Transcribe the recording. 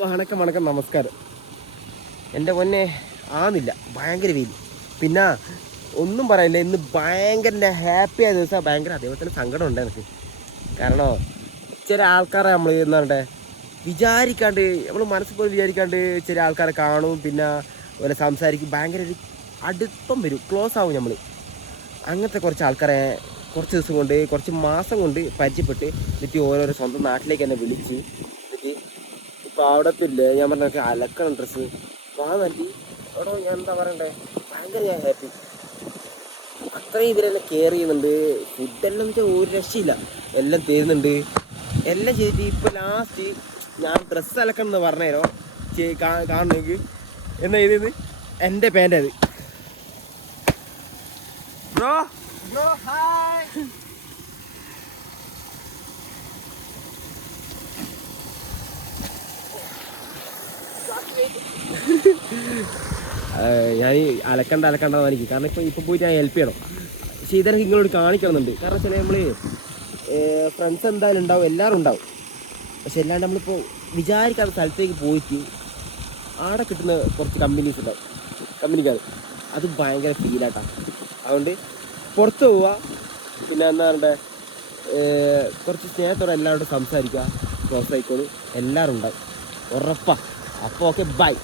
വണക്കം വണക്കം നമസ്കാരം. എൻ്റെ പൊന്നെ ആന്നില്ല, ഭയങ്കര വെയിൽ. പിന്നെ ഒന്നും പറയില്ല, ഇന്ന് ഭയങ്കര ഹാപ്പി ആയ ദിവസം. ഭയങ്കര അതേപോലെ തന്നെ സങ്കടം ഉണ്ട് എനിക്ക്. കാരണം ചില ആൾക്കാരെ നമ്മൾ എന്താ പറയണ്ടേ വിചാരിക്കാണ്ട്, നമ്മൾ മനസ്സിൽ പോലും വിചാരിക്കാണ്ട് ചില ആൾക്കാരെ കാണും. പിന്നെ അതുപോലെ സംസാരിക്കും, ഭയങ്കര ഒരു അടുപ്പം വരും, ക്ലോസ് ആവും നമ്മൾ. അങ്ങനത്തെ കുറച്ച് ആൾക്കാരെ കുറച്ച് ദിവസം കൊണ്ട്, കുറച്ച് മാസം കൊണ്ട് പരിചയപ്പെട്ട് എന്നിട്ട് ഓരോരോ സ്വന്തം നാട്ടിലേക്ക് എന്നെ വിളിച്ച് എന്നിട്ട് ഇപ്പോൾ അവിടത്തെ ഇല്ലേ ഞാൻ പറഞ്ഞ അലക്കണം ഡ്രസ്സ് വാങ്ങി അവിടെ എന്താ പറയണ്ടേ, ഭയങ്കര ഞാൻ ഹാപ്പി. അത്രയും ഇതിലെല്ലാം കെയർ ചെയ്യുന്നുണ്ട്. ഫുഡെല്ലാം വെച്ചാൽ ഒരു രക്ഷയില്ല, എല്ലാം തരുന്നുണ്ട്, എല്ലാം ചെയ്തിട്ട് ഇപ്പോൾ ലാസ്റ്റ് ഞാൻ ഡ്രസ്സ് അലക്കണം എന്ന് പറഞ്ഞേരോ കാണണമെങ്കിൽ എന്നാ ചെയ്തത് എൻ്റെ പാൻ്റ് അത്. Bro bro hi. ഞാൻ അലക്കണ്ടെന്ന് എനിക്ക്, കാരണം ഇപ്പം പോയിട്ട് ഞാൻ ഹെൽപ്പ് ചെയ്യണം. പക്ഷേ ഇതെനിക്ക് നിങ്ങളോട് കാണിക്കണമെന്നുണ്ട്. കാരണം വെച്ചാൽ നമ്മൾ ഫ്രണ്ട്സ് എന്തായാലും ഉണ്ടാവും, എല്ലാവരും ഉണ്ടാവും. പക്ഷെ അല്ലാണ്ട് നമ്മളിപ്പോൾ വിചാരിക്കാത്ത സ്ഥലത്തേക്ക് പോയിട്ട് ആടെ കിട്ടുന്ന കുറച്ച് കമ്പനീസ് ഉണ്ടാവും, കമ്പനിക്കാർ. അത് ഭയങ്കര ഫീലാട്ടാണ്. അതുകൊണ്ട് പുറത്ത് പോവുക, പിന്നെ എന്താ പറയണ്ടേ, കുറച്ച് സ്നേഹത്തോടെ എല്ലാവരോടും സംസാരിക്കുക, ക്ലോസ് ആയിക്കോളും, എല്ലാവരും ഉണ്ടാവും ഉറപ്പാണ്. അപ്പോൾ ഓക്കെ, ബൈ.